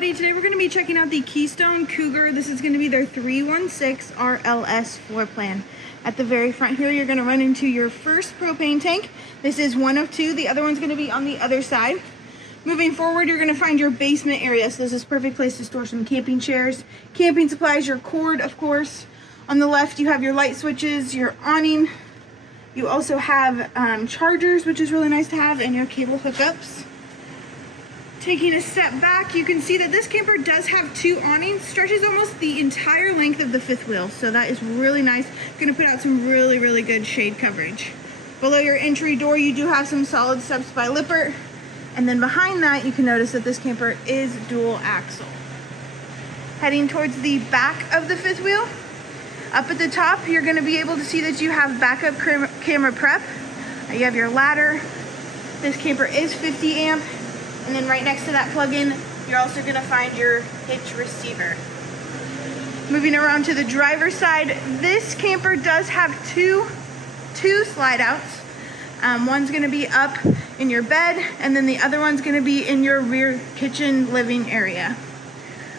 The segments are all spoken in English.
everybody. Today we're going to be checking out the Keystone Cougar. This is going to be their 316RLS floor plan. At the very front here, you're going to run into your first propane tank. This is one of two. The other one's going to be on the other side. Moving forward, you're going to find your basement area. So this is a perfect place to store some camping chairs, camping supplies, your cord, of course. On the left, you have your light switches, your awning. You also have chargers, which is really nice to have, and your cable hookups. Taking a step back, you can see that this camper does have two awnings, stretches almost the entire length of the fifth wheel. So that is really nice. Gonna put out some really good shade coverage. Below your entry door, you do have some solid steps by Lippert. And then behind that, you can notice that this camper is dual axle. Heading towards the back of the fifth wheel, up at the top, you're gonna be able to see that you have backup camera prep. You have your ladder. This camper is 50 amp. And then right next to that plug-in, you're also gonna find your hitch receiver. Moving around to the driver's side, this camper does have two slide outs. One's gonna be up in your bed, and then the other one's gonna be in your rear kitchen living area.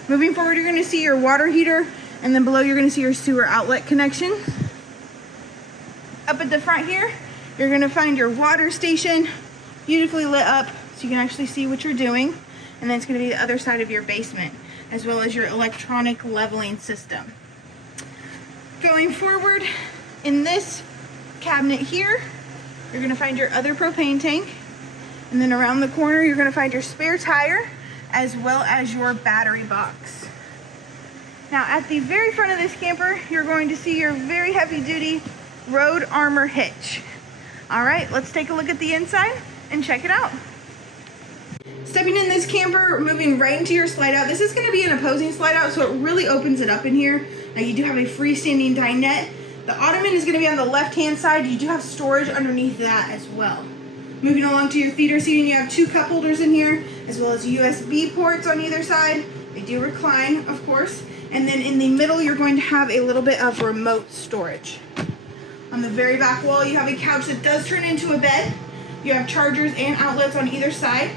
Moving forward, you're gonna see your water heater, and then below you're gonna see your sewer outlet connection. Up at the front here, you're gonna find your water station, beautifully lit up, so you can actually see what you're doing. And then it's going to be the other side of your basement, as well as your electronic leveling system. Going forward, in this cabinet here, you're going to find your other propane tank. And then around the corner, you're going to find your spare tire, as well as your battery box. Now at the very front of this camper, you're going to see your very heavy duty road armor hitch. All right, let's take a look at the inside and check it out. Stepping in this camper, moving right into your slide out. This is going to be an opposing slide out, so it really opens it up in here. Now you do have a freestanding dinette. The ottoman is going to be on the left-hand side. You do have storage underneath that as well. Moving along to your theater seating, you have two cup holders in here, as well as USB ports on either side. They do recline, of course. And then in the middle, you're going to have a little bit of remote storage. On the very back wall, you have a couch that does turn into a bed. You have chargers and outlets on either side,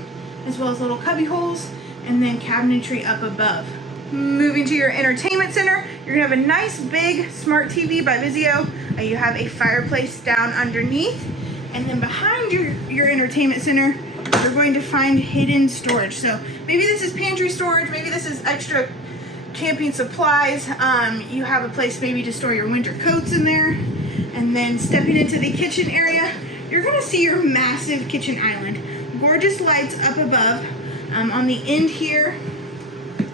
as well as little cubby holes, and then cabinetry up above. Moving to your entertainment center, you're gonna have a nice big smart TV by Vizio. You have a fireplace down underneath, and then behind your entertainment center, you're going to find hidden storage. So maybe this is pantry storage, maybe this is extra camping supplies. You have a place maybe to store your winter coats in there. And then stepping into the kitchen area, you're gonna see your massive kitchen island. Gorgeous lights up above. On the end here,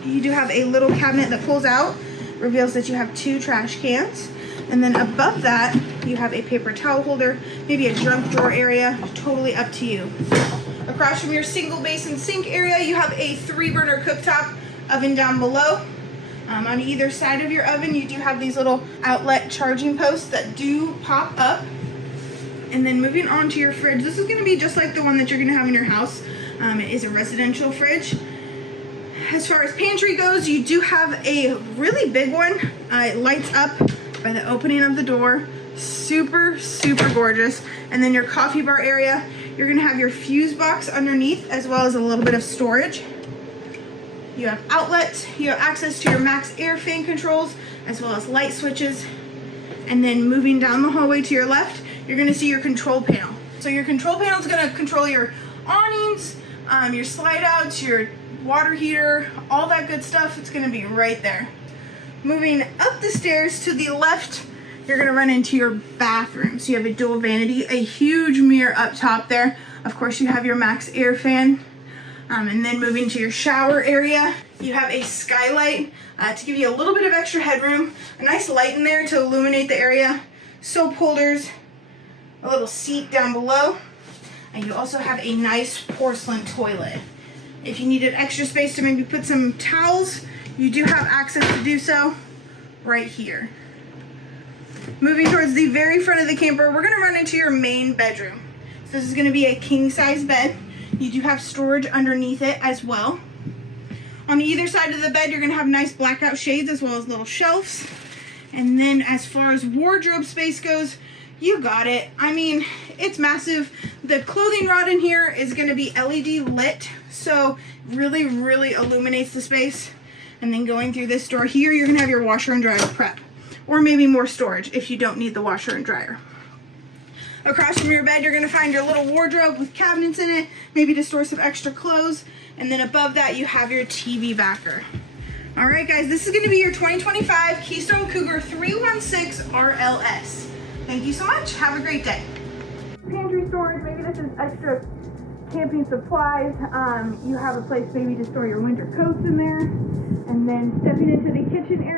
you do have a little cabinet that pulls out, reveals that you have two trash cans. And then above that, you have a paper towel holder, maybe a junk drawer area, totally up to you. Across from your single basin sink area, you have a 3-burner cooktop oven down below. On either side of your oven, you do have these little outlet charging posts that do pop up. And then moving on to your fridge, this is going to be just like the one that you're going to have in your house. It is a residential fridge. As far as pantry goes, you do have a really big one. It lights up by the opening of the door. Super gorgeous. And then your coffee bar area, you're going to have your fuse box underneath, as well as a little bit of storage. You have outlets, you have access to your max air fan controls, as well as light switches. And then moving down the hallway to your left, you're gonna see your control panel. So your control panel is gonna control your awnings, your slide outs, your water heater, all that good stuff. It's gonna be right there. Moving up the stairs to the left, you're gonna run into your bathroom. So you have a dual vanity, a huge mirror up top there. Of course, you have your max air fan. And then moving to your shower area, you have a skylight to give you a little bit of extra headroom, a nice light in there to illuminate the area, soap holders, a little seat down below, and you also have a nice porcelain toilet. If you needed extra space to maybe put some towels, you do have access to do so right here. Moving towards the very front of the camper, we're gonna run into your main bedroom. So this is gonna be a king-size bed. You do have storage underneath it as well. On either side of the bed, you're gonna have nice blackout shades as well as little shelves. And then as far as wardrobe space goes, You got it. I mean, it's massive. The clothing rod in here is going to be LED lit, so really, really illuminates the space. And then going through this door here, you're going to have your washer and dryer prep, or maybe more storage if you don't need the washer and dryer. Across from your bed, you're going to find your little wardrobe with cabinets in it, maybe to store some extra clothes. And then above that, you have your TV backer. All right, guys, this is going to be your 2025 Keystone Cougar 316RLS. Thank you so much. Have a great day. Pantry storage, maybe this is extra camping supplies. You have a place maybe to store your winter coats in there. And then stepping into the kitchen area.